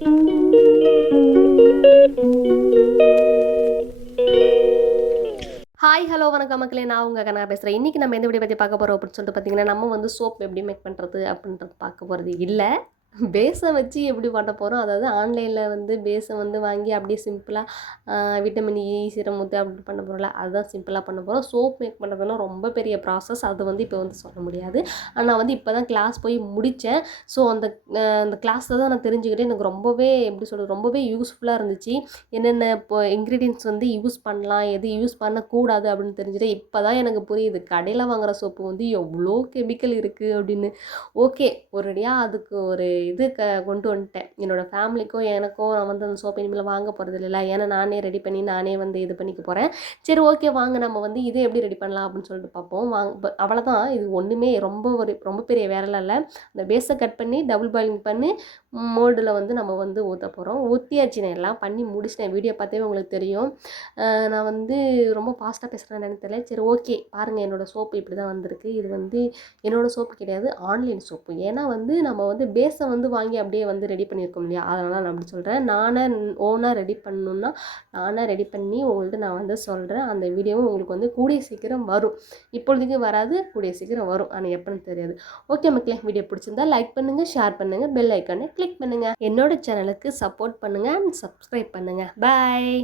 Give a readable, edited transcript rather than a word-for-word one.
Hi hello வணக்கம் மக்களே, நான் உங்கள் கண்ணா பேசுகிறேன். இன்றைக்கி நம்ம எந்த வீடியோ பற்றி பார்க்க போகிறோம் அப்படின்னு சொல்லிட்டு பார்த்தீங்கன்னா, நம்ம வந்து சோப் எப்படி மேக் பண்ணுறது அப்படின்றது பார்க்க போகிறது இல்லை. பேஸை வச்சு எப்படி பண்ண போகிறோம், அதாவது ஆன்லைனில் வந்து பேஸை வந்து வாங்கி அப்படியே சிம்பிளாக விட்டமின் இ சீரம் ஊற்றி அப்படி பண்ண போகிறோம்ல, அதுதான் சிம்பிளாக பண்ண போகிறோம். சோப் மேக் பண்ணுறதுலாம் ரொம்ப பெரிய ப்ராசஸ், அது வந்து இப்போ வந்து சொல்ல முடியாது. நான் வந்து இப்போ தான் கிளாஸ் போய் முடித்தேன். ஸோ அந்த கிளாஸில் தான் நான் தெரிஞ்சுக்கிட்டேன். எனக்கு ரொம்பவே எப்படி சொல்கிறது, ரொம்பவே யூஸ்ஃபுல்லாக இருந்துச்சு. என்னென்ன இப்போ இன்க்ரீடியன்ட்ஸ் வந்து யூஸ் பண்ணலாம், எது யூஸ் பண்ணக்கூடாது அப்படின்னு தெரிஞ்சுட்டு இப்போ தான் எனக்கு புரியுது. கடையில் வாங்குகிற சோப்பு வந்து எவ்வளோ கெமிக்கல் இருக்குது அப்படின்னு. ஓகே, ஒரேடியாக அதுக்கு ஒரு இது கொண்டு வந்துட்டேன். என்னோடய ஃபேமிலிக்கும் எனக்கும் நான் வந்து அந்த சோப்பு இனிமேல் வாங்க போகிறது இல்லைல்ல, ஏன்னா நானே ரெடி பண்ணி நானே வந்து இது பண்ணிக்க போகிறேன். சரி ஓகே, வாங்க நம்ம வந்து இதை எப்படி ரெடி பண்ணலாம் அப்படின்னு சொல்லிட்டு பார்ப்போம். அவ்வளோதான். இது ஒன்றுமே ரொம்ப பெரிய வேலைலாம் இல்லை. அந்த பேஸை கட் பண்ணி டபுள் பாயிலிங் பண்ணி மோல்டில் வந்து நம்ம வந்து ஊற்ற போகிறோம். ஊற்றியாச்சு, நான் எல்லாம் பண்ணி முடிச்சிட்டேன். வீடியோ பார்த்தே உங்களுக்கு தெரியும். நான் வந்து ரொம்ப ஃபாஸ்ட்டாக பேசுகிறேன்னு எனக்கு தெரியல. சரி ஓகே, பாருங்கள் என்னோடய சோப்பு இப்படி தான் வந்திருக்கு. இது வந்து என்னோடய சோப்பு கிடையாது, ஆன்லைன் சோப்பு. ஏன்னா வந்து நம்ம வந்து பேஸை வந்து வாங்கி அப்படியே வந்து ரெடி பண்ணியிருக்கோம் இல்லையா, அதனால் நான் அப்படி சொல்கிறேன். நானே ஓனாக ரெடி பண்ணணுன்னா நானே ரெடி பண்ணி உங்கள்கிட்ட நான் வந்து சொல்கிறேன். அந்த வீடியோவும் உங்களுக்கு வந்து கூடிய சீக்கிரம் வரும். இப்பொழுதுக்கு வராது, கூடிய சீக்கிரம் வரும், ஆனால் எப்போன்னு தெரியாது. ஓகே மக்களே, வீடியோ பிடிச்சிருந்தா லைக் பண்ணுங்கள், ஷேர் பண்ணுங்கள், பெல் ஐக்கானை கிளிக் பண்ணுங்கள். என்னோட சேனலுக்கு சப்போர்ட் பண்ணுங்கள் அண்ட் சப்ஸ்கிரைப் பண்ணுங்கள். பாய்.